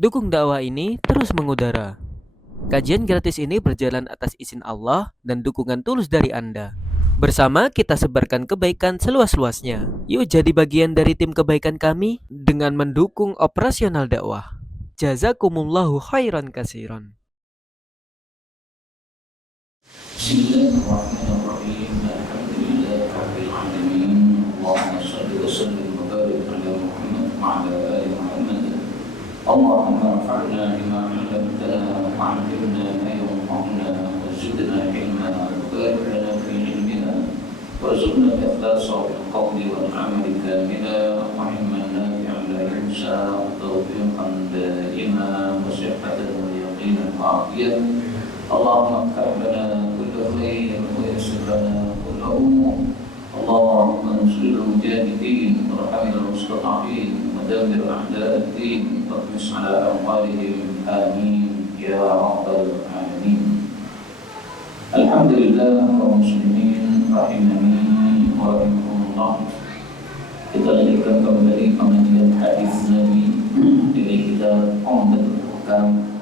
Dukung dakwah ini terus mengudara. Kajian gratis ini berjalan atas izin Allah dan dukungan tulus dari Anda. Bersama kita sebarkan kebaikan seluas-luasnya. Yuk jadi bagian dari tim kebaikan kami dengan mendukung operasional dakwah. Jazakumullahu khairan kasiran. Bismillahirrahmanirrahim. Alhamdulillahirabbil alamin. Allahumma shalli wa sallim wa barik ala Muhammad wa ala ali Muhammad. Allahumma anfa'na bima 'allamtana wa 'allimna ma yanfa'una wa zidna ilma wa barik lana fi ilmina warzuqna al-ikhlasa fil qawli wal 'amali kamila wa ilman nafi'an la yunsa wa tawfiqan da'iman wa sihhatan wa yaqinan wa 'afiyatan. Allahumma ighfir lana خير ويسر لنا كل أمور. اللهم انصر المجاهدين وارحم المستضعفين ودمر أعداء الدين واطمس على أموالهم آمين يا رب العالمين. الحمد لله والمسلمين rahimani wa rahimakumullah. Kita lanjutkan kembali pengajian hadis Nabi dari kitab Umdatul Ahkam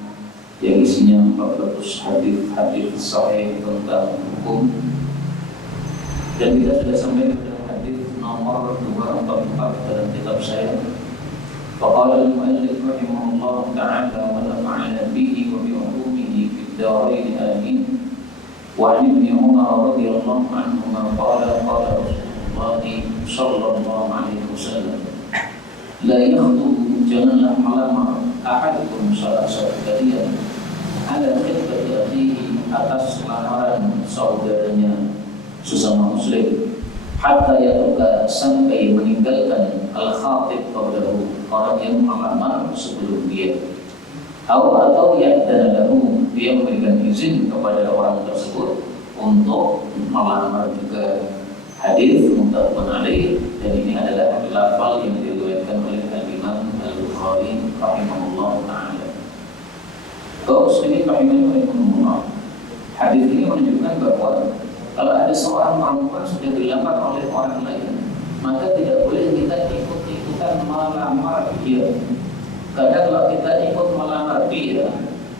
yang isinya 400 hadis sahih tentang hukum, dan kita sudah sampai pada hadis nomor 244 dalam kitab saya. Faqala al-mu'allif rahimahullah ta'ala wa nafa'ana bihi wa bi ulumihi fid darain amin. Wa 'an ibn Umar radhiyallahu anhuma qala qala Rasulullah sallallahu alaihi wasallam, la yakhdubu, janganlah melamar ahadukum salah satu kalian ada khidbati akhihi, atas lamaran saudaranya sesama muslim, hatta yatuka, sampai meninggalkan al-khatib qablahu, orang yang melamar sebelum dia, atau ya'dana lahu, dia memberikan izin kepada orang tersebut untuk melamar juga. Hadis muttafaqun alaih, dan ini adalah lafal yang diriwayatkan oleh Al-Imam Al-Bukhari rahimahullah ta'ala. Kaum muslimin rahimahullah, hadis ini menunjukkan bahwa kalau ada seorang perempuan sudah dilamar oleh orang lain, maka tidak boleh kita ikut-ikutan melamar dia. Karena kalau kita ikut melamar dia,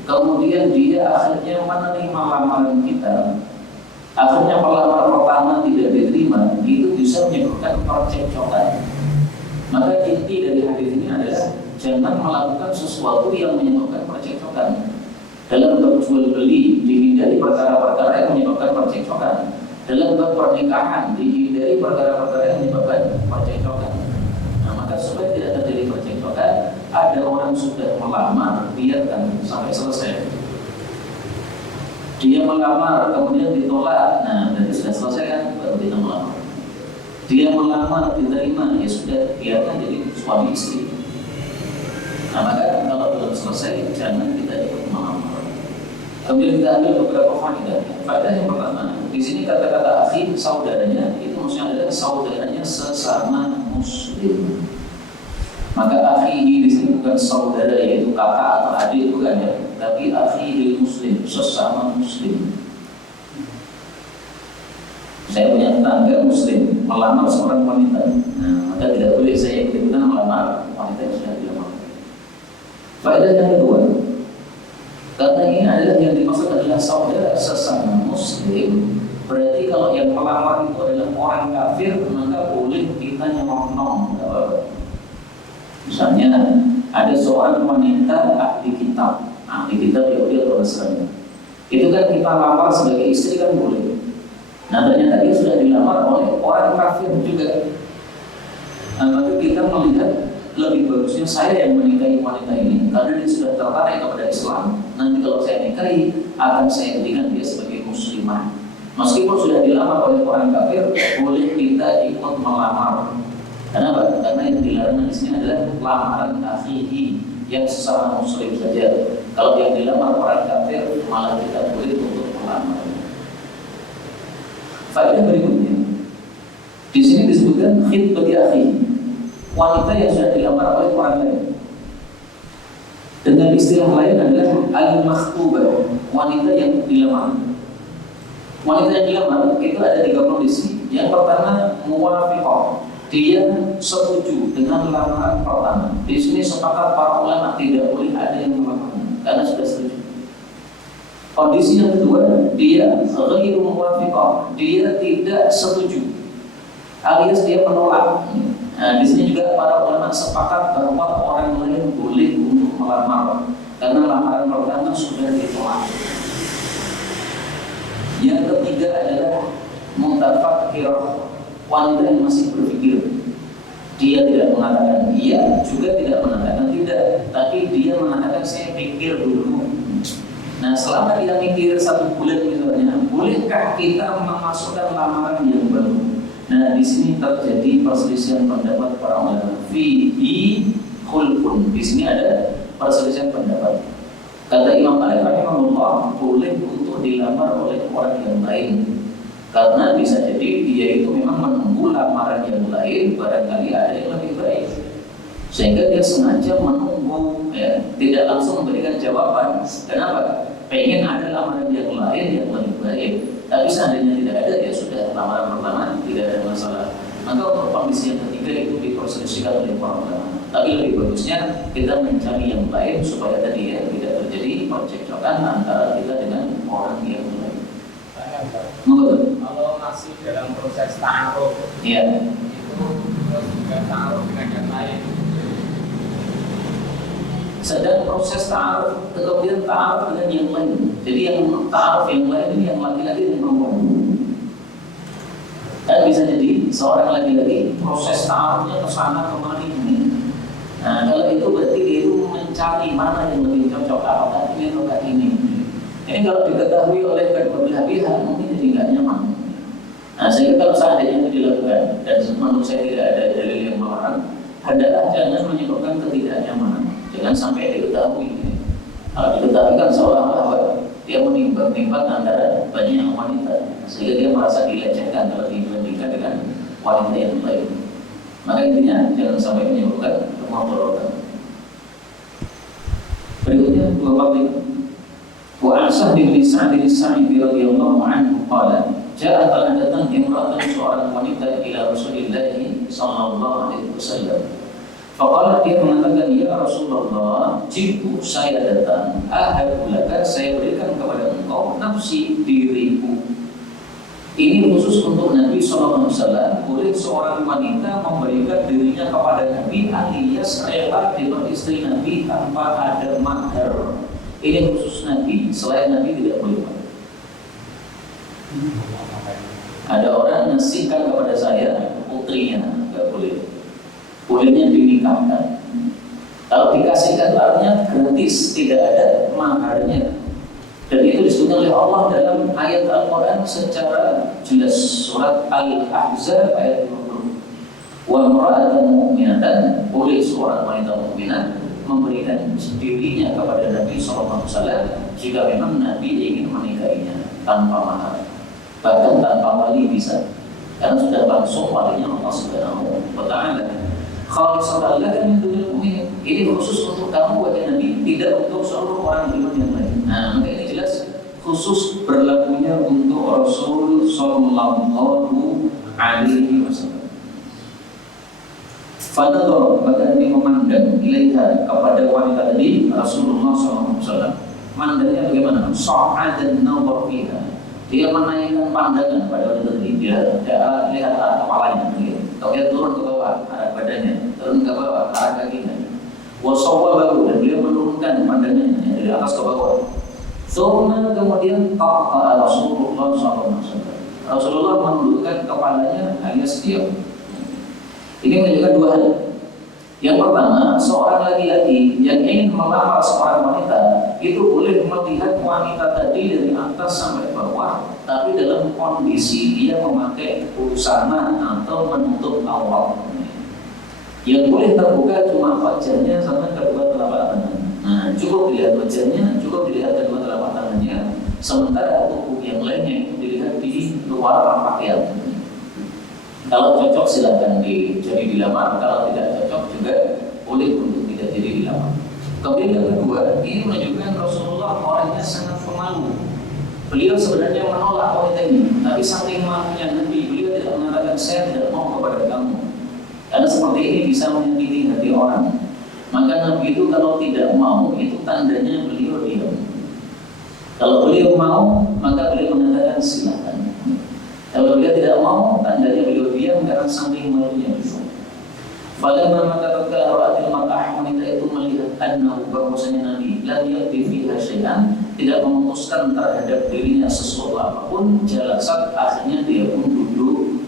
kemudian dia akhirnya menerima lamaran kita, akhirnya pelamar pertama tidak diterima, itu bisa menyebabkan percekcokan. Maka inti dari hadis ini adalah jangan melakukan sesuatu yang menyebabkan percekcokan. Dalam bab jual beli dihindari perkara-perkara yang menyebabkan percekcokan. Dalam bab pernikahan dihindari perkara-perkara yang menyebabkan percekcokan. Nah, maka supaya tidak terjadi percekcokan, ada orang sudah melamar, biarkan sampai selesai. Dia melamar kemudian ditolak, nah berarti sudah selesai kan, baru kita melamar. Dia melamar diterima, ya sudah, biarkan jadi suami istri. Nah, maka kalau belum selesai, jangan kita ikut melamar. Kemudian kita ambil beberapa faedah. Faedah yang pertama, di sini kata-kata akhi, saudaranya, itu maksudnya adalah saudaranya sesama muslim. Maka akhi di sini bukan saudara, yaitu kakak atau adik, bukan ya, tapi akhi muslim, sesama muslim. Saya punya tetangga muslim melamar seorang wanita, nah maka tidak boleh saya ikut-ikutan melamar wanita yang sudah dilamar. Faedah yang kedua, karena ini adalah yang dimaksud adalah saudara sesama muslim, berarti kalau yang melamar itu adalah orang kafir, maka boleh kita nyelonong, tidak apa-apa. Misalnya ada seorang wanita ahli kitab Yahudi atau Nasrani, itu kan kita lamar sebagai istri kan boleh. Nah ternyata dia sudah dilamar oleh orang kafir juga. Nah, maka kita melihat lebih bagusnya saya yang menikahi wanita ini karena dia sudah tertarik kepada Islam. Nanti kalau saya nikahi, akan saya jadikan dia sebagai muslimah. Meskipun sudah dilamar oleh orang kafir, boleh kita ikut melamar. Kenapa? Karena yang dilarang di sini adalah lamaran akhihi, yang sesama muslim saja. Kalau yang dilamar orang kafir, malah kita boleh untuk melamar. Faedah berikutnya, di sini disebutkan khidbati akhi, wanita yang sudah dilamar oleh orang lain. Dengan istilah lain adalah al-makhtubah, wanita yang dilamar. Wanita yang dilamar itu ada 3 kondisi. Yang pertama muwafiqah, dia setuju dengan lamaran pertama. Di sini sepakat para ulama tidak boleh ada yang melarangnya karena sudah setuju. Kondisi yang kedua, dia ghairu muwafiqah, dia tidak setuju, alias dia menolak. Nah, di sini juga para ulama sepakat bahwa orang lain boleh untuk melamar karena lamaran pertama sudah ditolak. Yang ketiga adalah mutafakkir, wanita yang masih berpikir. Dia tidak mengatakan iya, juga tidak mengatakan tidak, tapi dia mengatakan saya pikir dulu. Nah, selama dia mikir 1 bulan misalnya, bolehkah kita memasukkan lamaran yang baru? Nah, di sini terjadi perselisihan pendapat para ulama. Fihi khulfun. Di sini ada perselisihan pendapat. Kata Imam Malik rahimahullah, boleh untuk dilamar oleh orang yang lain. Karena bisa jadi dia itu memang menunggu lamaran yang lain, barangkali ada yang lebih baik. Sehingga dia sengaja menunggu, ya, tidak langsung memberikan jawaban. Kenapa? Pengen ada lamaran yang lain yang lebih baik. Tapi seandainya tidak ada, ya sudah, lamaran pertama tidak ada masalah. Maka untuk kondisi yang ketiga itu diperselisihkan oleh para ulama. Tapi lebih bagusnya kita mencari yang lain supaya tadi ya tidak terjadi percekcokan antara kita dengan orang yang lain. Kalau masih dalam proses ta'aruf, ya, itu terus juga ta'aruf dengan yang lain. sedang proses ta'aruf, kemudian ta'aruf dengan yang lain. Jadi yang ta'aruf yang lain ini yang laki-laki dan perempuan. Dan bisa jadi seorang laki-laki proses ta'arufnya ke sana kemari ini. Nah, kalau itu berarti dia itu mencari mana yang lebih cocok, apakah ini atau ini. Ini kalau diketahui oleh kedua belah pihak mungkin jadi nggak nyaman. Nah, sehingga kalau seandainya itu dilakukan dan menurut saya tidak ada dalil yang melarang, hendaklah jangan menyebabkan ketidaknyamanan. Jangan sampai diketahui. Kalau diketahui kan seolah-olah dia menimbang-nimbang antara banyak wanita, sehingga dia merasa dilecehkan kalau dibandingkan dengan wanita yang lain. Maka intinya jangan sampai menyebabkan kemadaratan. Berikutnya 2 bab. Wa Sa'd bin Sa'id radhiyallahu anhu qala, ja'at telah datang imra'atun seorang wanita ila Rasulillah sallallahu alaihi wasallam. Faqala, dia mengatakan, ya Rasulullah, jika saya datang, ahadulaka, saya berikan kepada engkau nafsi, diriku. Ini khusus untuk Nabi SAW. Boleh seorang wanita memberikan dirinya kepada Nabi alias rela dengan istri Nabi tanpa ada mahar. Ini khusus Nabi, selain Nabi tidak boleh. Ada orang ngasihkan kepada saya putrinya, nggak boleh. Bolehnya dinikahkan. Kalau dikasihkan artinya gratis, tidak ada maharnya. Dan itu disebutkan oleh Allah dalam ayat Al-Quran secara jelas. Surat Al-Ahzab ayat 20. Wa imra'atan mu'minatan, boleh seorang wanita mukminah memberikan dirinya kepada Nabi SAW jika memang Nabi ingin menikahinya tanpa mahar, bahkan tanpa wali bisa, karena sudah langsung walinya Allah Subhanahu wa Ta'ala. Khalisatan laka min dunil mu'minin. Ini khusus untuk kamu wahai Nabi, tidak untuk seluruh orang beriman yang lain. Nah, maka ini jelas khusus berlakunya untuk Rasul sallallahu alaihi wasallam. Fadador, maka Nabi memandang ilaiha kepada wanita tadi, Rasulullah SAW. Mandangnya bagaimana? Sa'adan nawar fiha. Dia menaikkan pandangan pada wanita tadi. Dia lihat arah kepalanya, kemudian turun ke bawah arah badannya, turun ke bawah arah kakinya. Wasawwabahu, dan beliau menurunkan pandangannya dari atas ke bawah. Kemudian taqa Rasulullah SAW. Rasulullah menundukkan kepalanya alias diam. Ini menunjukkan 2 hal. Yang pertama, seorang laki-laki yang ingin melamar seorang wanita itu boleh melihat wanita tadi dari atas sampai bawah, tapi dalam kondisi dia memakai busana atau menutup aurat. Yang boleh terbuka cuma wajahnya sama kedua telapak tangan. Nah, cukup dilihat wajahnya, cukup dilihat kedua telapak tangannya. Sementara tubuh yang lainnya itu dilihat di luar pakaian. Kalau cocok silakan jadi dilamar, kalau tidak cocok juga boleh untuk tidak jadi dilamar. Kemudian yang kedua, ini menunjukkan Rasulullah orangnya sangat pemalu. Beliau sebenarnya menolak wanita ini, tapi saking malunya Nabi, beliau tidak mengatakan saya tidak mau kepada kamu. seperti ini bisa menyakiti hati orang. Maka Nabi itu kalau tidak mau, itu tandanya beliau diam. Kalau beliau mau, maka beliau mengatakan silakan. Kalau beliau tidak mau, tandanya beliau diam karena saking malunya beliau. Falamma maka ra'atil mar'ah, wanita itu melihat annahu, bahwasanya Nabi lam yaqdi fiha syai'an, tidak memutuskan terhadap dirinya sesuatu apapun, jalasat, akhirnya dia pun duduk.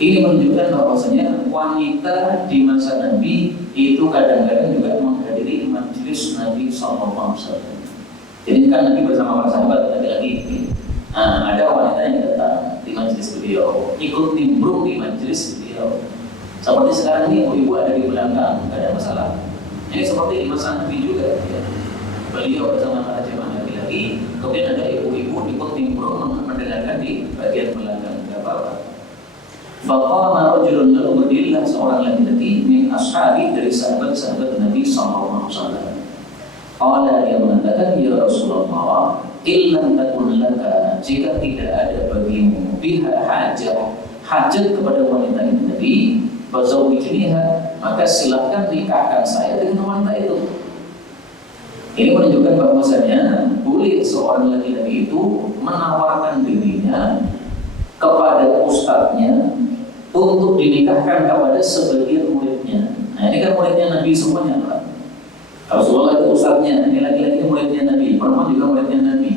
Ini menunjukkan bahwasanya wanita di masa Nabi itu kadang-kadang juga menghadiri majelis Nabi sallallahu alaihi wasallam. Jadi kan Nabi bersama para sahabat lagi-lagi. Ada wanita yang datang di majelis beliau, ikut nimbrung di majelis beliau. Seperti sekarang ini ibu-ibu ada di belakang, tidak ada masalah. Ini seperti di masa Nabi juga. Ya. Beliau bersama para jemaah lagi-lagi, kemudian ada ibu-ibu ikut nimbrung mendengarkan di bagian belakang, tidak apa-apa. Faqama rajulun, lalu berdirilah seorang laki-laki min ashabi, dari sahabat-sahabat Nabi sallallahu alaihi wasallam. Qala, dia mengatakan, ya Rasulullah, illam takun laka, jika tidak ada bagimu biha hajat kepada wanita ini tadi, fazawwijniha, maka silahkan nikahkan saya dengan wanita itu. Ini menunjukkan bahwasanya boleh seorang laki-laki itu menawarkan dirinya kepada ustadznya untuk dinikahkan kepada sebagian muridnya. Nah, ini kan muridnya Nabi semuanya, Pak. Rasulullah itu ustadznya, ini laki-laki muridnya Nabi, perempuan juga muridnya Nabi.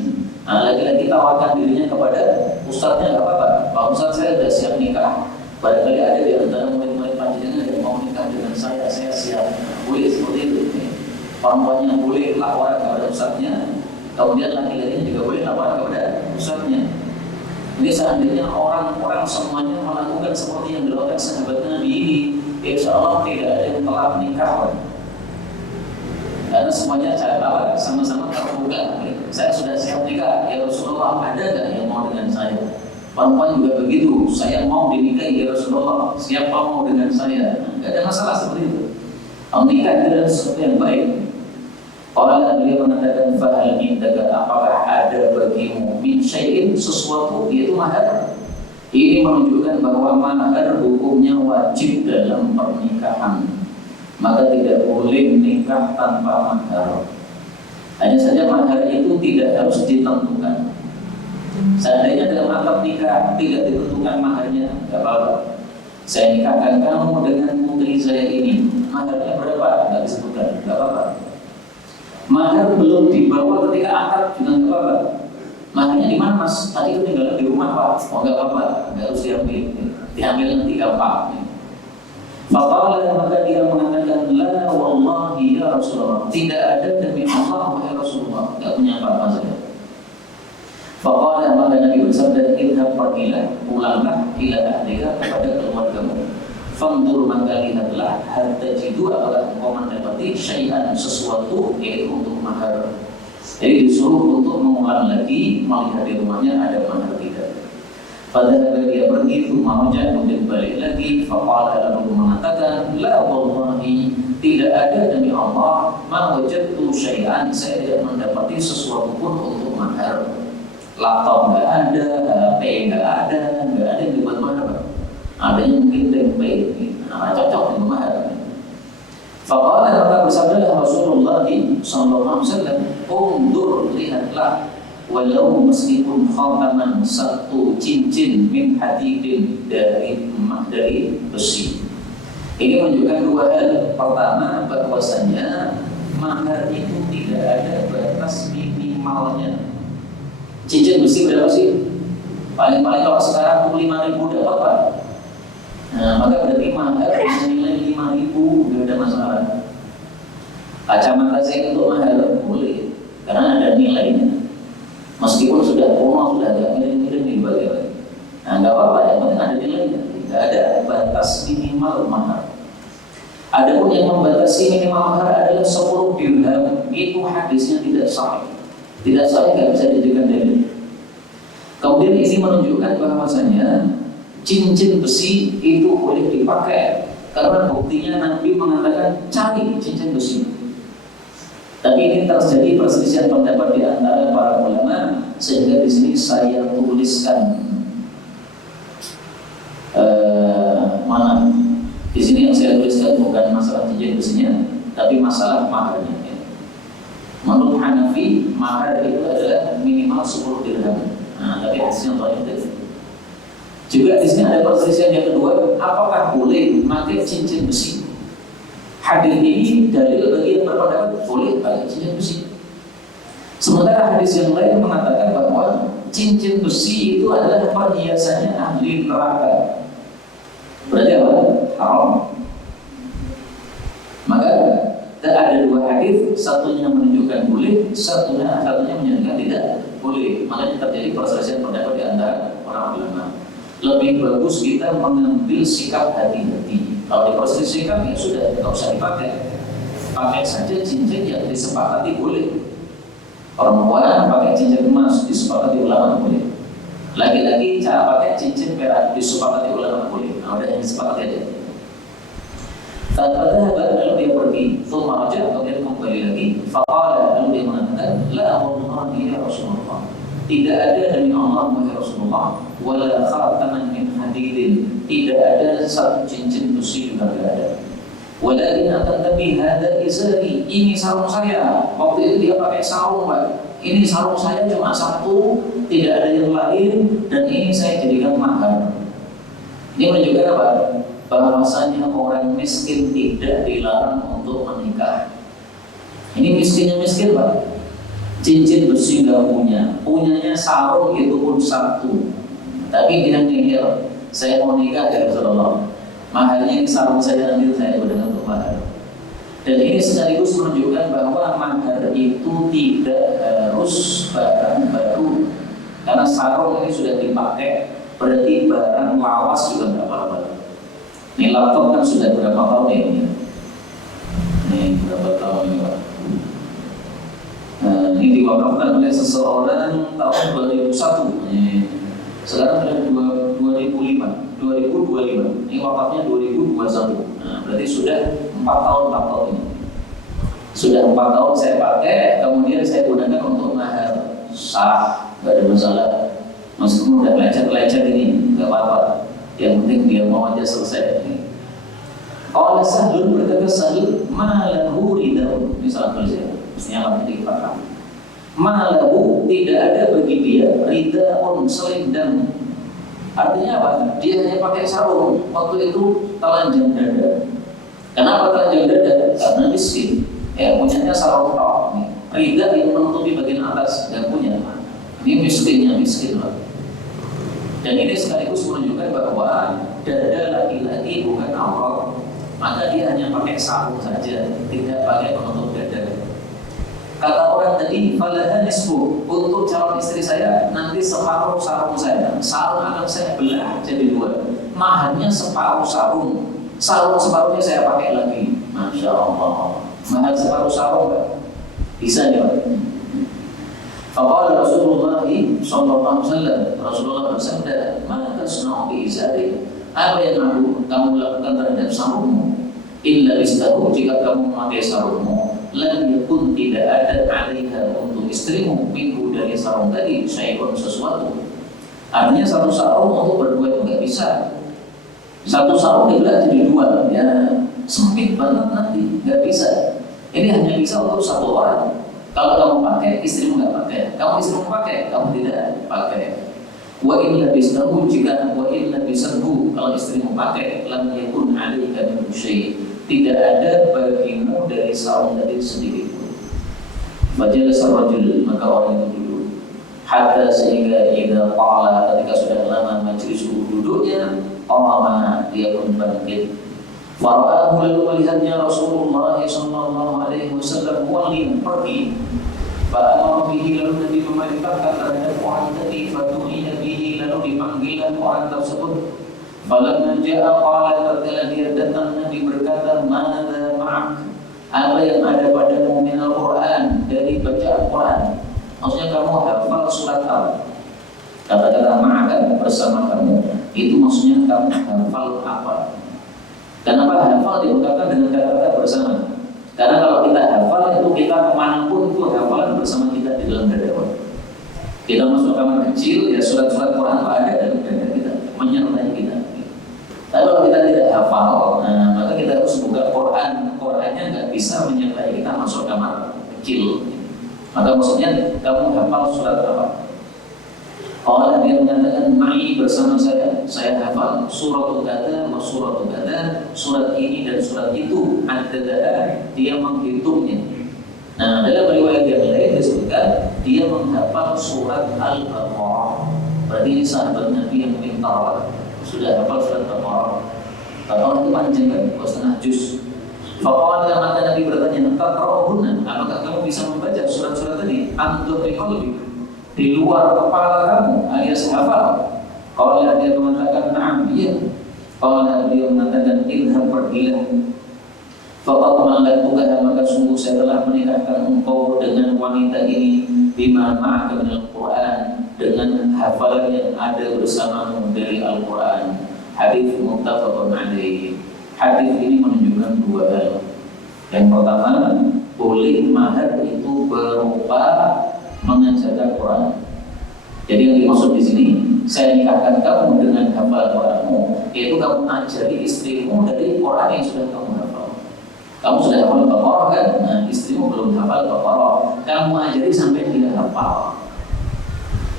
Nah, laki-laki tawarkan dirinya kepada ustadznya, nggak apa-apa. Pak Ustadz, saya sudah siap nikah. Barangkali ada di antara murid-murid panjenengan yang mau nikah dengan saya siap. Boleh seperti itu. Perempuannya boleh laporan kepada ustadznya, kemudian laki-lakinya juga boleh laporan kepada ustadznya. Ini seandainya orang-orang semuanya melakukan seperti yang dilakukan sahabat Nabi ini, insya Allah tidak ada yang telat nikah. Karena semuanya sama-sama terbuka. Saya sudah siap nikah, ya Rasulullah, ada nggak yang mau dengan saya? Perempuan juga begitu, saya mau dinikahi ya Rasulullah, siapa mau dengan saya? Nggak ada masalah seperti itu. Nikah adalah sesuatu yang baik. Orang beliau mengatakan, fahal indaka, apakah ada bagimu min syai'in, sesuatu, yaitu mahar. Ini menunjukkan bahwa mahar hukumnya wajib dalam pernikahan. Maka tidak boleh nikah tanpa mahar. Hanya saja mahar itu tidak harus ditentukan. Seandainya dalam akad nikah tidak ditentukan maharnya, tidak apa-apa. Saya nikahkan kamu dengan putri saya ini, maharnya berapa? Tidak disebutkan, tidak apa-apa. Mahar belum dibawa ketika akad juga tidak apa-apa. Maharnya di mana, Mas? Tadi itu tinggal di rumah, Pak. Oh, tidak apa-apa, tidak harus diambil nanti gampang. Faqala, maka dia mengatakan, la wallahi ya Rasulullah, tidak ada demi Allah ya Rasulullah, tidak punya apa-apa saja. Faqala, maka Nabi bersabda, idhab, pergilah, pulanglah ila ahlika, kepada keluargamu. Fandur, maka lihatlah, hal tajidu, apakah engkau mendapati syai'an, sesuatu, yaitu untuk mahar. Jadi disuruh untuk mengulang lagi, melihat di rumahnya ada mahar tidak. Pada dia pergi, kemudian balik lagi. Faqala, lalu mengatakan, la wallahi, tidak ada demi Allah, ma wajadtu syai'an, saya tidak mendapati sesuatu pun untuk mahar. Laptop nggak ada, HP nggak ada yang dibuat mahar. Adanya mungkin tempe, cocok dengan mahar. Faqala, maka bersabdalah Rasulullah sallallahu alaihi wasallam, undur, lihatlah, walau meskipun khataman, satu cincin min hadidin, dari besi. Ini menunjukkan dua hal. Pertama, bahwasanya mahar itu tidak ada batas minimalnya. Cincin besi berapa sih? Paling-paling kalau sekarang 5.000 dapat, Pak. Nah, maka berarti mahar nilai 5.000, tidak ada masalah. Kacamata saya untuk mahar boleh, karena ada nilainya. Meskipun sudah kuno, sudah agak miring-miring di bagian. Nah, nggak apa-apa, yang penting ada nilainya. Tidak ada batas minimal mahar. Adapun yang membatasi minimal mahar adalah 10 dirham, itu hadisnya tidak sahih. Tidak sahih, nggak bisa dijadikan dalil. Kemudian ini menunjukkan bahwasanya cincin besi itu boleh dipakai, karena buktinya Nabi mengatakan cari cincin besi. Tapi ini terjadi perselisihan pendapat di antara para ulama, sehingga di sini saya tuliskan mana? Di sini yang saya tuliskan cincin besinya, tapi masalah maharnya. Ya. Menurut Hanafi, mahar itu adalah minimal 10 dirham. Nah, tapi hadisnya dhaif. Juga di sini ada perselisihan yang kedua, apakah boleh memakai cincin besi? Hadis ini dalil bagi yang berpendapat boleh pakai cincin besi. Sementara hadis yang lain mengatakan bahwa cincin besi itu adalah perhiasannya ahli neraka. Berarti apa? Haram. Maka ada dua hadis, satunya menunjukkan boleh, satunya menyatakan tidak boleh. Makanya terjadi perselisihan pendapat di antara para ulama. Lebih bagus kita mengambil sikap hati-hati. Kalau diperselisihkan ya sudah, tidak usah dipakai. Pakai saja cincin yang disepakati boleh. Perempuan pakai cincin emas disepakati ulama boleh. Lagi-lagi cara pakai cincin perak disepakati ulama boleh. Nah, udah yang disepakati aja. Pada lalu dia pergi, thumma raja, kemudian kembali lagi. Faqala, lalu dia mengatakan, la wallahi ya Rasulullah, tidak ada demi Allah wahai Rasulullah, wala khataman min hadidin, tidak ada satu cincin besi juga tidak ada. Walakin akan tapi hada izari, ini sarung saya. Waktu itu dia pakai sarung, Pak. Ini sarung saya cuma satu, tidak ada yang lain, dan ini saya jadikan mahar. Ini menunjukkan apa? Bahwasanya orang miskin tidak dilarang untuk menikah. Ini miskinnya miskin, Pak. Cincin besi nggak punya, punyanya sarung itu pun satu. Tapi dia ngeyel, saya mau nikah ya Rasulullah. Maharnya ini sarung saya, nanti saya gunakan untuk mahar. Dan ini sekaligus menunjukkan bahwa mahar itu tidak harus barang baru. Karena sarung ini sudah dipakai, berarti barang lawas juga nggak apa-apa. Ini laptop kan sudah berapa tahun ya ini? Ini berapa tahun ini, Pak? Ini diwakafkan oleh seseorang tahun 2001. Sekarang sudah 2025. Ini wakafnya 2021. Nah, berarti sudah 4 tahun ini. Sudah 4 tahun saya pakai, kemudian saya gunakan untuk mahar. Sah, nggak ada masalah. Meskipun udah lecet ini, nggak apa-apa. Yang penting dia mau aja selesai. Kalau Sahlun berkata Sahlun, malahu ridaun. Misalnya tulisnya, mestinya apa nanti kita paham. Malahu, tidak ada bagi dia ridaun, selendang. Artinya apa? Dia hanya pakai sarung. Waktu itu telanjang dada. Kenapa telanjang dada? Karena miskin. Punyanya sarung tok. Rida yang menutupi bagian atas, nggak punya. Ini miskinnya miskin, Pak. Dan ini sekaligus menunjukkan bahwa dada laki-laki bukan aurat, maka dia hanya pakai sarung saja, tidak pakai penutup dada. Kata orang tadi, falaha nisfu, untuk calon istri saya nanti separuh sarung saya. Sarung akan saya belah jadi 2. Maharnya separuh sarung. Sarung separuhnya saya pakai lagi. Masya Allah. Mahar separuh sarung, Pak. Bisa ya, Pak. Faqala Rasulullah sallallahu alaihi wasallam, Rasulullah bersabda, "Ma tasna'u bi izari?" Apa yang kamu lakukan terhadap sarungmu? Illa bistahu, jika kamu memakai sarungmu, lam yakun, tidak ada 'alaiha untuk istrimu minggu dari sarung tadi syai'un, sesuatu. Artinya satu sarung untuk berdua itu nggak bisa. Satu sarung dibelah jadi 2, ya sempit banget nanti, nggak bisa. Ini hanya bisa untuk satu orang. Kalau kamu pakai, istrimu nggak pakai. Kamu istrimu pakai, kamu tidak pakai. Wa illa bisahu, jika wa illa bisahu, kalau istrimu pakai, lam yakun 'alaika min syai', tidak ada bagimu dari sarung tadi sedikit pun. Fajalasa rajul, maka orang itu duduk. Hatta sehingga idza qala, ketika sudah lama majlis duduknya, qama, dia pun bangkit. Fara'ahu, lalu melihatnya Rasulullah sallallahu alaihi wasallam walin, pergi. Fa'amara bihi, lalu Nabi memerintahkan terhadap orang tadi. Fatu'ina bihi, lalu dipanggilkan orang tersebut. Falamma ja'a qala, tatkala dia datang Nabi berkata, madza ma'ak, apa yang ada padamu minal Qur'an, dari bacaan Qur'an. Maksudnya kamu hafal surat apa? Kata-kata ma'aka, bersama kamu, itu maksudnya kamu hafal apa? Kenapa hafal diungkapkan dengan kata-kata bersama? Karena kalau kita hafal itu kita kemanapun itu hafalan bersama kita di dalam dada. Kita masuk kamar kecil, ya surat-surat Quran ada dalam dada kita, menyertai kita. Tapi kalau kita tidak hafal, maka kita harus buka Quran bisa menyertai kita masuk kamar kecil. Maka maksudnya kamu hafal surat apa? Kalau dia mengatakan ma'i bersama saya hafal surat kada wa surat kada, surat ini dan surat itu, ada dia menghitungnya. Nah, dalam riwayat yang lain disebutkan dia menghafal surat Al-Baqarah. Berarti ini sahabat Nabi yang pintar, sudah hafal surat Al-Baqarah. Baqarah itu panjang kan, 2,5 juz. Faqala maka Nabi bertanya, "Taqra'uhunna? Apakah kamu bisa membaca surat-surat tadi? Antum biqalbi, di luar kepala kamu alias hafal?" Qala dia mengatakan, "Na'am, iya." Qala dia mengatakan, "Idhab pergilah. Faqad malaktuka, maka sungguh saya telah menikahkan engkau dengan wanita ini bima ma'aka minal Qur'an, dengan hafalan yang ada bersamamu dari Al-Qur'an." Hadis muttafaqun alaihi. Hadis ini menunjukkan dua hal. Yang pertama, boleh mahar itu berupa mengajarkan Quran. Jadi yang dimaksud di sini, saya nikahkan kamu dengan hafal Quranmu, yaitu kamu ajari istrimu dari Quran yang sudah kamu hafal. Kamu sudah hafal Baqarah kan? Nah, istrimu belum hafal Baqarah, kamu ajari sampai tidak hafal.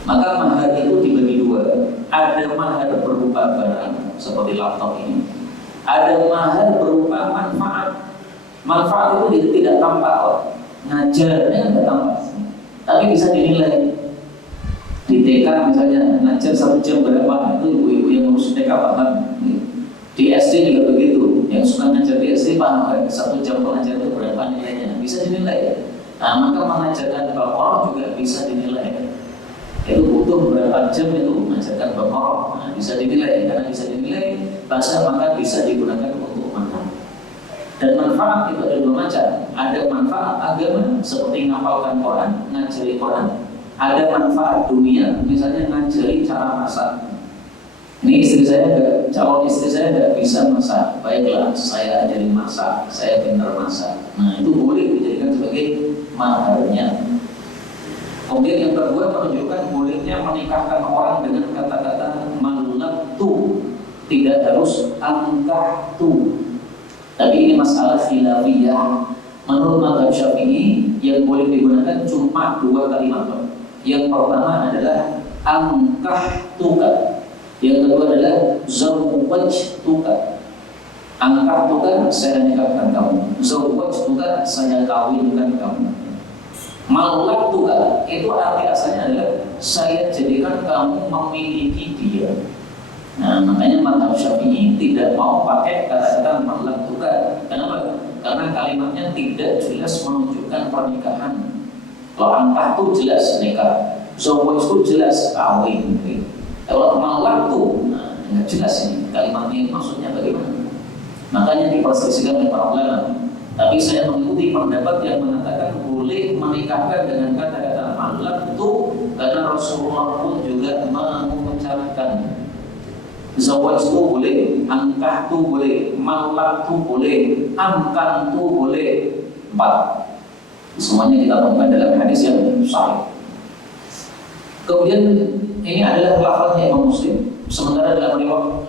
Maka mahar itu dibagi dua. Ada mahar berupa barang seperti laptop ini. Ada mahar berupa manfaat. Manfaat itu tidak tampak, ngajarnya tidak tampak, tapi bisa dinilai. Di TK misalnya ngajar 1 jam berapa, itu ibu-ibu yang ngurus TK paham. Di SD juga begitu, yang suka ngajar di SD paham kan, 1 jam pengajar itu berapa nilainya, bisa dinilai. Nah, maka mengajarkan Baqarah juga bisa dinilai. Itu butuh berapa jam itu mengajarkan Baqarah, nah, bisa dinilai. Karena bisa dinilai, bahasa maka bisa digunakan untuk manfaat. Dan manfaat itu ada dua macam. Ada manfaat agama seperti ngapalkan Quran, ngajari Quran. Ada manfaat dunia, misalnya ngajari cara masak. Ini calon istri saya nggak bisa masak. Baiklah, saya ajari masak, saya pintar masak. Nah, itu boleh dijadikan sebagai maharnya. Kemudian yang kedua menunjukkan bolehnya menikahkan orang dengan kata-kata malaktu, tidak harus angkahtu. Tapi ini masalah khilafiyah. Menurut mazhab Syafi'i yang boleh digunakan cuma 2 kalimat. Yang pertama adalah angkahtuka, yang kedua adalah zawwajtuka. Angkahtuka, saya nikahkan kamu. Zawwajtuka, saya kawinkan kamu. Malaktuka itu arti asalnya adalah saya jadikan kamu memiliki dia. Nah, makanya mazhab Syafi'i tidak mau pakai kata-kata malaktuka. Kenapa? Karena kalimatnya tidak jelas menunjukkan pernikahan. Kalau angkah itu jelas nikah, zawwaj itu jelas kawin. Kalau malaktu, nah, nggak jelas ini kalimatnya maksudnya bagaimana. Makanya diperselisihkan oleh para ulama. Tapi saya mengikuti pendapat yang mengatakan boleh menikahkan dengan kata-kata malak itu karena Rasulullah pun juga mengucapkan zawaj itu boleh, angkah itu boleh, malak itu boleh, amkan itu boleh. 4. Semuanya kita temukan dalam hadis yang sahih. Kemudian ini adalah lafaznya Imam Muslim. Sementara dalam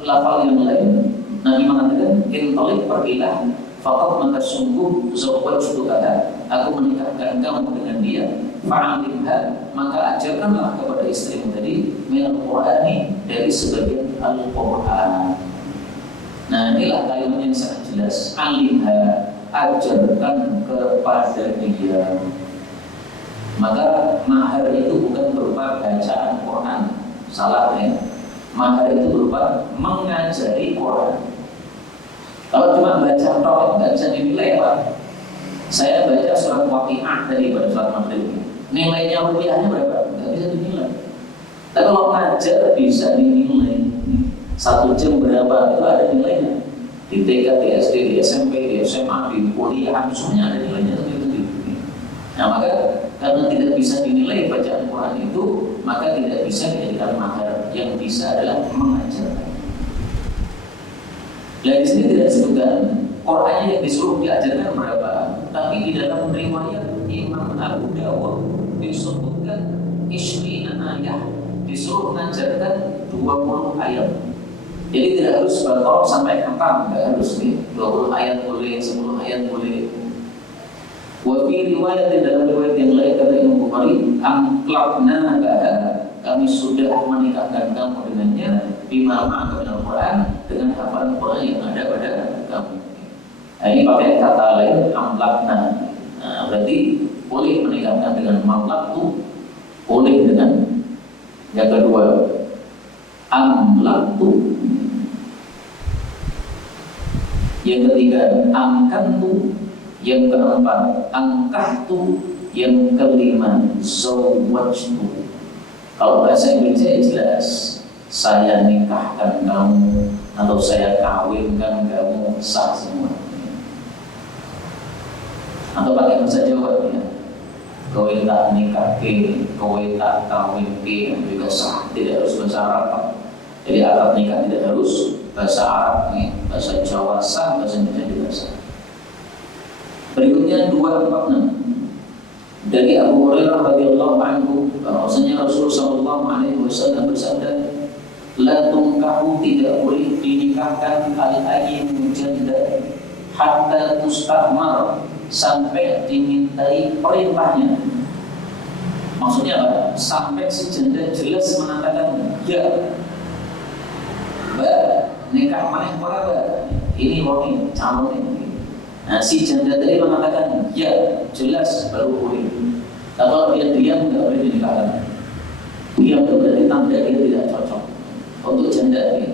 lafaz yang lain Nabi mengatakan intalik pergilah. Faqad maka sungguh zawwajtuka, aku menikahkan kamu dengan dia. Fa'alimha, maka ajarkanlah kepada istrimu tadi minal Qur'ani, dari sebagian Al-Qur'an. Nah, inilah kalimat yang sangat jelas. Alimha, ajarkan kepada dia. Maka mahar itu bukan berupa bacaan Quran, salah ya. Mahar itu berupa mengajari Quran. Kalau cuma baca tok nggak bisa dinilai, Pak. Saya baca surat Waqiah tadi pada surat Maghrib. Nilainya rupiahnya berapa? Nggak bisa dinilai. Tapi kalau ngajar bisa dinilai. 1 jam berapa itu ada nilainya. Di TK, di SD, di SMP, di SMA, di kuliah, semuanya ada nilainya seperti itu. Nah, maka karena tidak bisa dinilai bacaan Quran itu, maka tidak bisa dijadikan mahar. Yang bisa adalah mengajarkan. Nah, di sini tidak disebutkan Qurannya yang disuruh diajarkan berapa, tapi di dalam riwayat Imam Abu Dawud disebutkan ishrina ayat, disuruh mengajarkan 20 ayat. Jadi tidak harus Baqarah sampai khatam, nggak harus nih. 20 ayat boleh, 10 ayat boleh. Wa fi riwayat, dalam riwayat yang lain kata Imam Bukhari, amklaqna laha, kami sudah menikahkan kamu dengannya, bima ma'aka minal Quran, dengan hafalan Quran yang ada pada kamu. Nah, ini pakai kata lain, amlaqna. Nah, berarti boleh menikahkan dengan mamlaktu, boleh dengan yang kedua amlaktu, yang ketiga angkantu, yang keempat angkahtu, yang kelima zawwajtu. Kalau bahasa Indonesia jelas, saya nikahkan kamu atau saya kawinkan kamu, sah semua. Atau pakai bahasa Jawa ya, kowe tak nikah ke, kowe tak kawin ke, juga sah, tidak harus bahasa Arab. Jadi akad nikah tidak harus bahasa Arab nih, bahasa Jawa sah, bahasa Indonesia juga sah. Berikutnya 246 dari Abu Hurairah radhiyallahu anhu, bahwasanya Rasulullah sallallahu alaihi wasallam bersabda, la tunkahu, tidak boleh dinikahkan al-ayyin janda hatta tustamar, sampai dimintai perintahnya. Maksudnya apa? Sampai si janda jelas mengatakan ya, nikah maneh ora, ini wong calon ini. Nah, si janda tadi mengatakan ya, jelas baru boleh. Tapi kalau dia diam, tidak boleh dinikahkan. Diam itu berarti tanda dia tidak cocok untuk janda ini.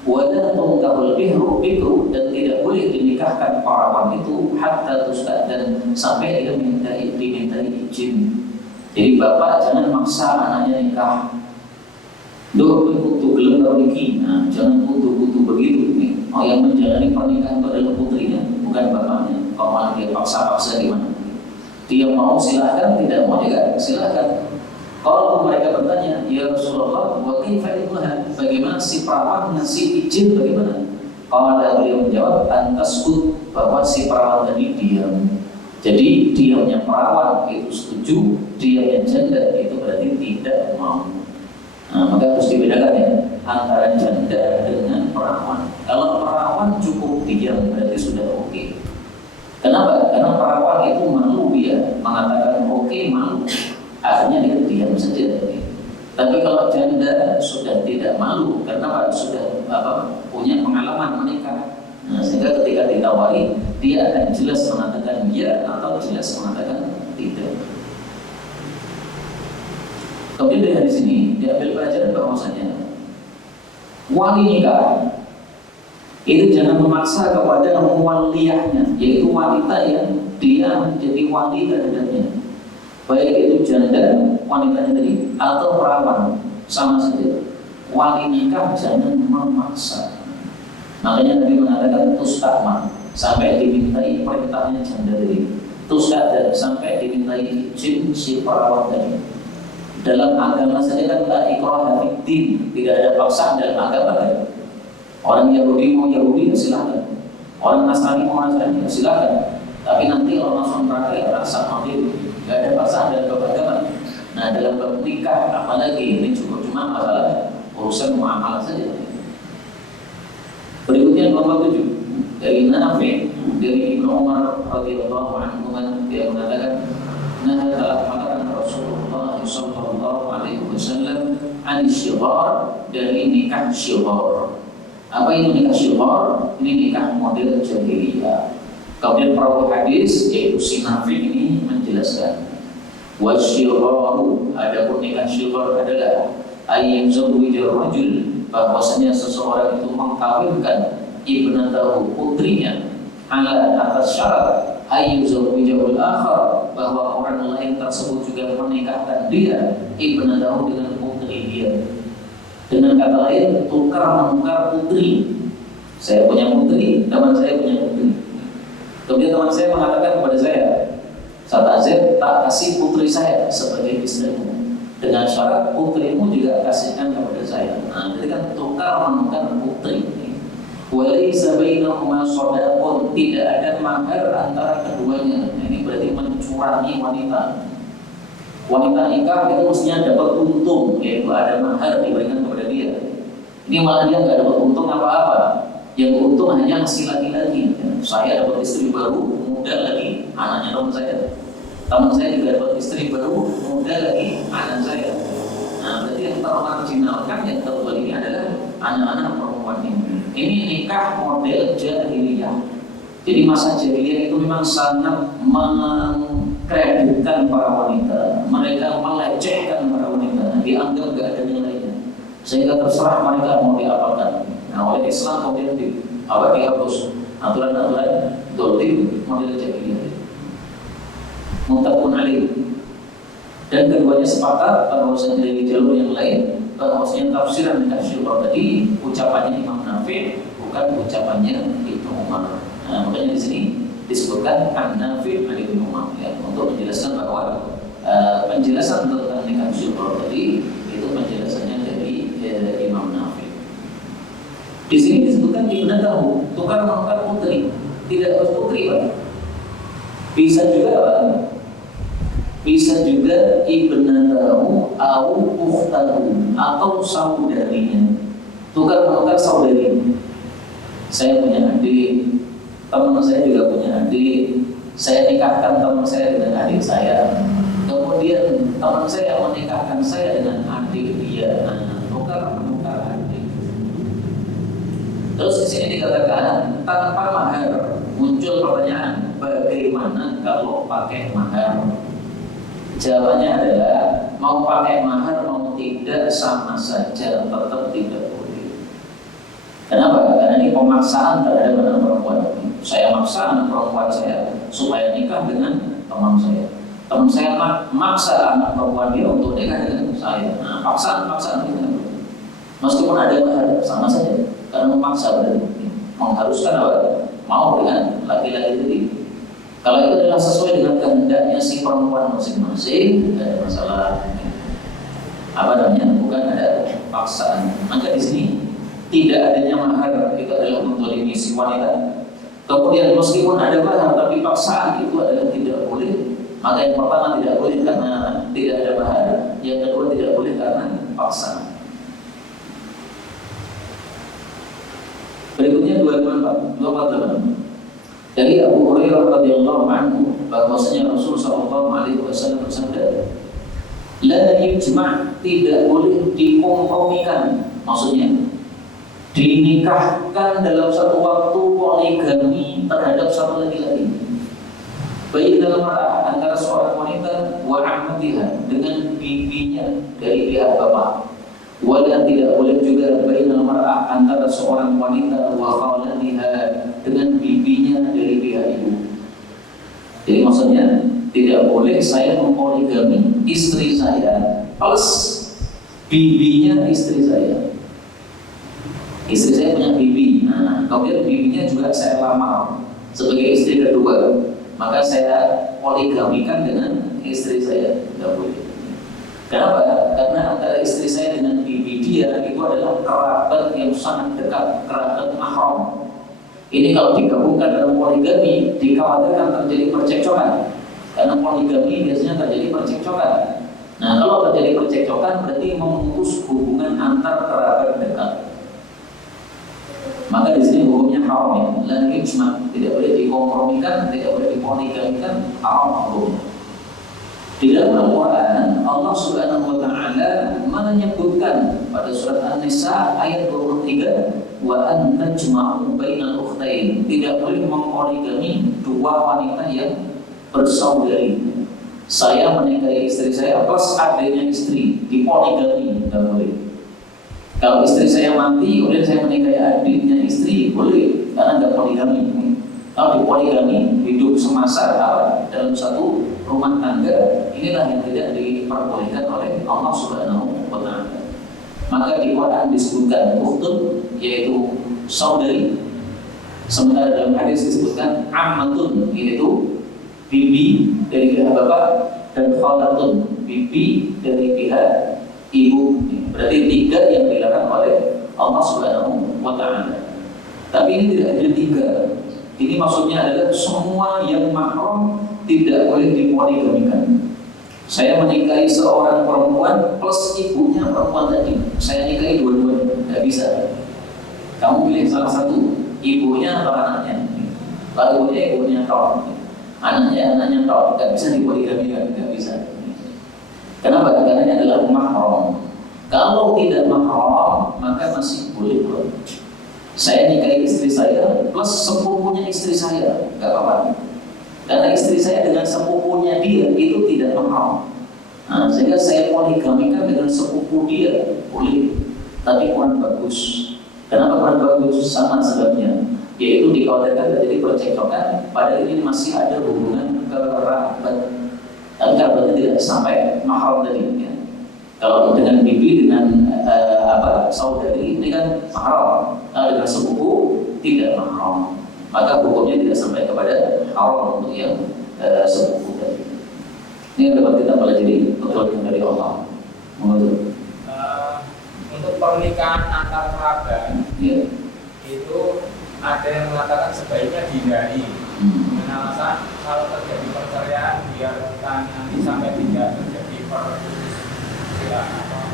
Wala tungkahul bikru, dan tidak boleh dinikahkan perawan itu hatta tusdad, dan sampai dia dimintai izin. Jadi bapak jangan maksa anaknya nikah. Duh, kutu gelem karo iki. Nah, jangan kutu begitu nih. Oh, yang menjalani pernikahan itu adalah putrinya, bukan bapaknya. Kalau malah dia paksa-paksa gimana? Dia mau silahkan, tidak mau juga silahkan. Kalau mereka bertanya, ya Rasulullah, wa kaifa idlaha, bagaimana si perawan ngasih izin, bagaimana? Kalau beliau menjawab, antaskut, bahwa si perawan tadi diam. Jadi diamnya perawan itu setuju, diamnya janda itu berarti tidak mau. Nah, maka harus dibedakan ya antara janda dengan perawan. Kalau perawan cukup diam berarti sudah oke. Kenapa? Karena perawan itu malu, dia mengatakan oke, malu. Akhirnya dia diam saja. Tapi kalau janda sudah tidak malu karena sudah punya pengalaman menikah. Nah, sehingga ketika ditawari dia akan jelas mengatakan ya atau jelas mengatakan tidak. Kemudian dari sini diambil pelajaran bahwasanya wali nikah itu jangan memaksa kepada muwaliyahnya, yaitu wanita yang dia menjadi wali terhadapnya. Baik itu janda, wanitanya tadi, atau perawan, sama saja. Wali nikah jangan memaksa. Makanya Nabi mengatakan tustamar, sampai dimintai perintahnya janda tadi. Tustamar, sampai dimintai izin si perawan tadi. Dalam agama saja kan la ikraha fid din, tidak ada paksaan dalam agama kan. Orang Yahudi mau Yahudi silakan, orang Nasrani mau Nasrani silakan. Tapi nanti kalau langsung neraka ya rasa mati. Tidak ada paksaan dalam agama. Nah, dalam nikah apalagi ini cuma masalah urusan muamalah saja. Berikutnya nomor 7 dari Nafi, dari Ibnu Umar radhiyallahu anhu, dia mengatakan, nah telah mengatakan Rasulullah sallallahu alaihi wasallam an-syighar, dari nikah syighar. Apa itu nikah syighar? Ini nikah model jahiliyah. Kemudian perawi hadis yaitu si Nafi ini menjelaskan, wasyigharu, adapun nikah syighar adalah ayyan zawwijur rajul, bahwasanya seseorang itu mengkawinkan ibnatahu, putrinya, ala atas syarat ayyan zawwijul akhar, bahwa orang lain tersebut juga menikahkan dia ibnatahu dengan putri dia. Dengan kata lain, tukar menukar putri. Saya punya putri, teman saya punya putri. Kemudian teman saya mengatakan kepada saya, Ustaz Azeb, tak kasih putri saya sebagai istrimu, dengan syarat putrimu juga kasihkan kepada saya. Nah, jadi kan tukar menukar putri. Walaysa bainahuma shadaqun, tidak ada mahar antara keduanya. Ini berarti mencurangi wanita. Wanita nikah itu mestinya dapat untung, yaitu ada mahar diberikan kepada dia. Ini malah dia nggak dapat untung apa-apa. Yang untung hanya si laki-laki. Saya dapat istri baru, muda lagi anaknya teman saya. Teman saya juga dapat istri baru, muda lagi anak saya. Nah, berarti yang termarginalkan yang terbalik ini adalah anak-anak perempuan ini. Ini nikah model jahiliyah. Jadi masa jahiliyah itu memang sangat mengkreditkan para wanita. Mereka melecehkan para wanita, dianggap gak ada nilainya. Sehingga terserah mereka mau diapakan. Nah, oleh Islam kemudian dihapus aturan-aturan dolim model jahiliyah. Muttafaqun alaih. Dan keduanya sepakat bahwasanya dari jalur yang lain bahwasanya tafsiran tafsir tadi ucapannya Imam Nafi bukan ucapannya Ibnu Umar. Nah, makanya di sini disebutkan An-Nafi' an Ibnu Umar ya, untuk menjelaskan bahwa penjelasan tentang nikah syukur tadi itu penjelasannya dari Imam Nafi'. Di sini disebutkan ibnatahu, tukar menukar putri, tidak harus putri, Pak. Bisa juga apa? Bisa juga ibnatahu au ukhtahu atau saudarinya. Tukar menukar saudari. Saya punya adik, teman saya juga punya adik. Saya nikahkan teman saya dengan adik saya. Kemudian teman saya menikahkan saya dengan adik dia. Nah, tukar menukar adik. Terus di sini dikatakan tanpa mahar. Muncul pertanyaan, bagaimana kalau pakai mahar? Jawabannya adalah mau pakai mahar mau tidak sama saja, tetap tidak boleh. Kenapa? Karena ini pemaksaan terhadap anak perempuan. Saya maksa anak perempuan saya supaya nikah dengan teman saya. Teman saya maksa anak perempuan dia untuk nikah dengan saya. Nah, paksaan itu meskipun ada mahar sama saja. Karena memaksa berarti mengharuskan apa? Mau dengan laki-laki tadi. Kalau itu adalah sesuai dengan kehendaknya si perempuan masing-masing, tidak ada masalah. Apa namanya? Bukan ada paksaan. Maka di sini tidak adanya mahar itu adalah menzalimi si wanita. Kemudian meskipun ada mahar tapi paksaan itu adalah tidak boleh. Maka yang pertama tidak boleh karena tidak ada mahar, yang kedua tidak boleh karena paksaan. Berikutnya 248. Dari Abu Hurairah radhiyallahu anhu bahwasanya Rasul sallallahu alaihi wasallam bersabda, "La yujma', tidak boleh dikompromikan." Maksudnya dinikahkan dalam satu waktu poligami terhadap satu laki-laki. Baik dalam marah antara seorang wanita wa ammatiha dengan bibinya dari pihak bapak. Wala tidak boleh juga bainal mar'ah antara seorang wanita wa khalatiha dengan bibinya dari pihak ibu. Jadi maksudnya tidak boleh saya mempoligami istri saya plus bibinya istri saya. Istri saya punya bibi. Nah, kemudian bibinya juga saya lamar sebagai istri kedua. Maka saya poligamikan dengan istri saya. Tidak boleh. Kenapa? Karena antara istri saya dengan bibi dia itu adalah kerabat yang sangat dekat, kerabat mahram. Ini kalau digabungkan dalam poligami dikhawatirkan terjadi percekcokan. Karena poligami biasanya terjadi percekcokan. Nah, kalau terjadi percekcokan berarti memutus hubungan antar kerabat dekat. Maka di sini hukumnya haram ya, la yujma', tidak boleh dikompromikan, tidak boleh dipoligamikan, haram hukumnya. Di dalam Al-Quran Allah Subhanahu wa Ta'ala menyebutkan pada surat An-Nisa ayat 23, wa an tajma'u bainal ukhtain, tidak boleh mempoligami dua wanita yang bersaudari. Saya menikahi istri saya plus adiknya istri, dipoligami, tidak boleh. Kalau istri saya mati kemudian saya menikahi adiknya istri, boleh, karena tidak poligami. Kalau dipoligami hidup semasa dalam satu rumah tangga, inilah yang tidak diperbolehkan oleh Allah Subhanahu wa Ta'ala. Maka di Quran disebutkan ukhtun, yaitu saudari. Sementara dalam hadis disebutkan ammatun, yaitu bibi dari pihak bapak, dan khalatun, bibi dari pihak ibu. Berarti tiga yang dilarang oleh Allah Subhanahu wa Ta'ala. Tapi ini tidak ada tiga. Ini maksudnya adalah semua yang mahram tidak boleh dipoligamikan. Saya menikahi seorang perempuan plus ibunya perempuan tadi. Saya nikahi dua-duanya, tidak bisa. Kamu pilih salah satu, ibunya atau anaknya. Lalu ibunya kau. anaknya tok, nggak bisa dipoligamikan, nggak bisa. Kenapa? Karena ini adalah mahram. Kalau tidak mahram, maka masih boleh. Saya nikahi istri saya plus sepupunya istri saya, nggak apa-apa. Karena istri saya dengan sepupunya dia itu tidak mahram. Nah, sehingga saya poligamikan dengan sepupu dia boleh, tapi kurang bagus. Kenapa kurang bagus? Sama sebabnya, yaitu dikhawatirkan terjadi percekcokan. Padahal ini masih ada hubungan kerabat, dan kerabatnya tidak sampai mahram tadi. Ya. Kalau dengan bibi, dengan saudari ini kan mahram, dengan sepupu tidak mahram. Maka hukumnya tidak sampai kepada haram untuk yang sepupu tadi. Ini yang dapat kita pelajari betul dari Allah. Menurut untuk pernikahan antar kerabat ya. itu ada yang mengatakan sebaiknya dihindari. Dengan alasan kalau terjadi perceraian biarkan nanti sampai tidak terjadi perselisihan atau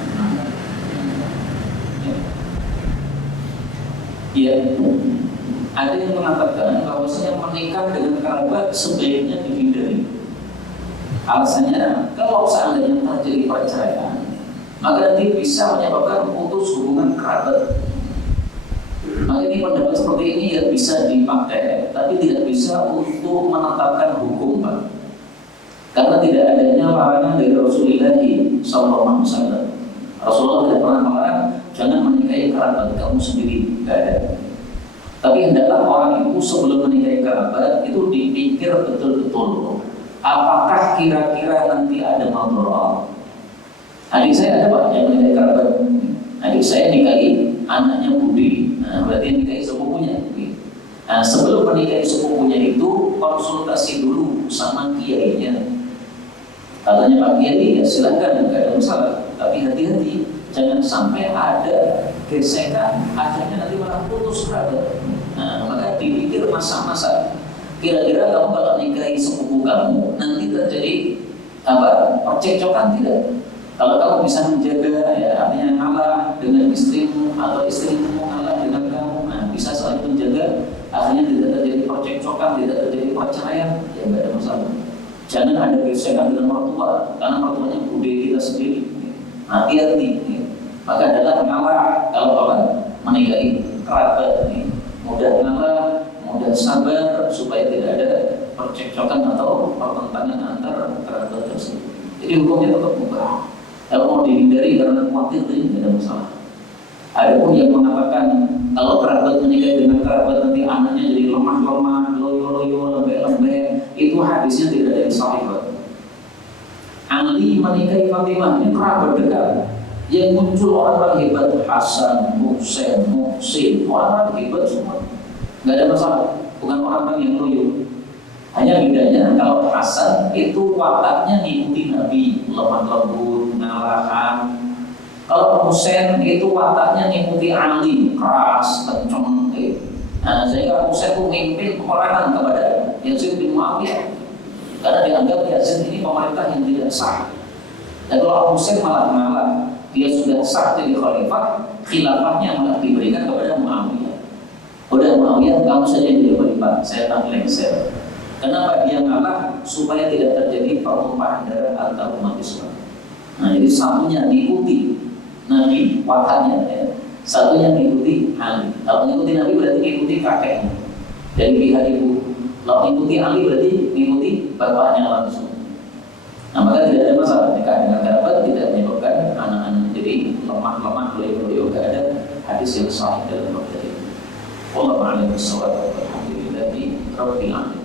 Ya. Ada yang mengatakan bahwasanya menikah dengan kerabat sebaiknya dihindari. Alasannya, kalau seandainya terjadi perceraian, maka nanti bisa menyebabkan putus hubungan kerabat. Maka ini pendapat seperti ini ya bisa dipakai, tapi tidak bisa untuk menetapkan hukum, Pak. Karena tidak adanya larangan dari Rasulullah SAW. Rasulullah tidak pernah melarang jangan menikahi kerabat kamu sendiri, tidak ada. Tapi hendaklah orang itu sebelum menikahi kerabat itu dipikir betul-betul, apakah kira-kira nanti ada madrasah. Adik saya ada Pak yang menikahi kerabat. Adik saya nikahi anaknya Budi. Nah, berarti yang nikahi sepupunya. Nah, sebelum menikahi sepupunya itu konsultasi dulu sama kiainya. Katanya Pak Kiai ya silakan, nggak ada masalah. Tapi hati-hati, jangan sampai ada gesekan, akhirnya nanti malah putus kerabat. Nah, maka dipikir masa-masa. Kira-kira kamu kalau nikahi sepupu kamu nanti terjadi percekcokan tidak? Kalau kamu bisa menjaga, ya artinya ngalah dengan istrimu atau istrimu ngalah dengan kamu, nah bisa saling menjaga, akhirnya tidak terjadi percekcokan, tidak terjadi perceraian, ya nggak ada masalah. Jangan ada gesekan dengan mertua, karena mertuanya bude kita sendiri. Hati-hati. Ya. Maka adalah ngalah kalau kawan menikahi kerabat, ya. Mudah ngalah, mudah sabar supaya tidak ada percekcokan atau pertentangan antar kerabat tersebut. Jadi hukumnya tetap mubah. Kalau mau dihindari karena khawatir itu tidak ada masalah. Ada pun yang mengatakan kalau kerabat menikah dengan kerabat nanti anaknya jadi lemah-lemah, loyo-loyo, lembek-lembek, itu hadisnya tidak ada yang sahih. Ali menikahi Fatimah ini kerabat dekat. Yang muncul orang-orang hebat, Hasan, Husain, Muhsin, orang-orang hebat semua. Nggak ada masalah, bukan orang-orang yang loyo. Hanya bedanya kalau Hasan itu wataknya ngikuti Nabi, lemah lembut, ngalahan. Kalau Husain itu wataknya ngikuti Ali, keras, kenceng. Nah, sehingga Husain itu memimpin peperangan kepada Yazid bin Muawiyah. Karena dianggap Yazid ini pemerintah yang tidak sah. Dan kalau Husain malah mengalah, dia sudah sah jadi khalifah, khilafahnya malah diberikan kepada Muawiyah. Udah Muawiyah, kamu saja yang jadi khalifah, saya tak lengser. Kenapa dia ngalah? Supaya tidak terjadi pertumpahan darah antar umat Islam. Nah, jadi satunya diikuti Nabi wataknya, ya. Satunya mengikuti Ali. Kalau mengikuti Nabi berarti mengikuti kakeknya dari pihak ibu. Kalau mengikuti Ali berarti mengikuti bapaknya langsung. Nah, maka tidak ada masalah nikah dengan kerabat tidak menyebabkan anak-anak jadi lemah-lemah, loyo-loyo. Tidak ada hadis yang sahih dalam bab ini. Wallahu a'lam bishawab. Alhamdulillahi rabbil alamin.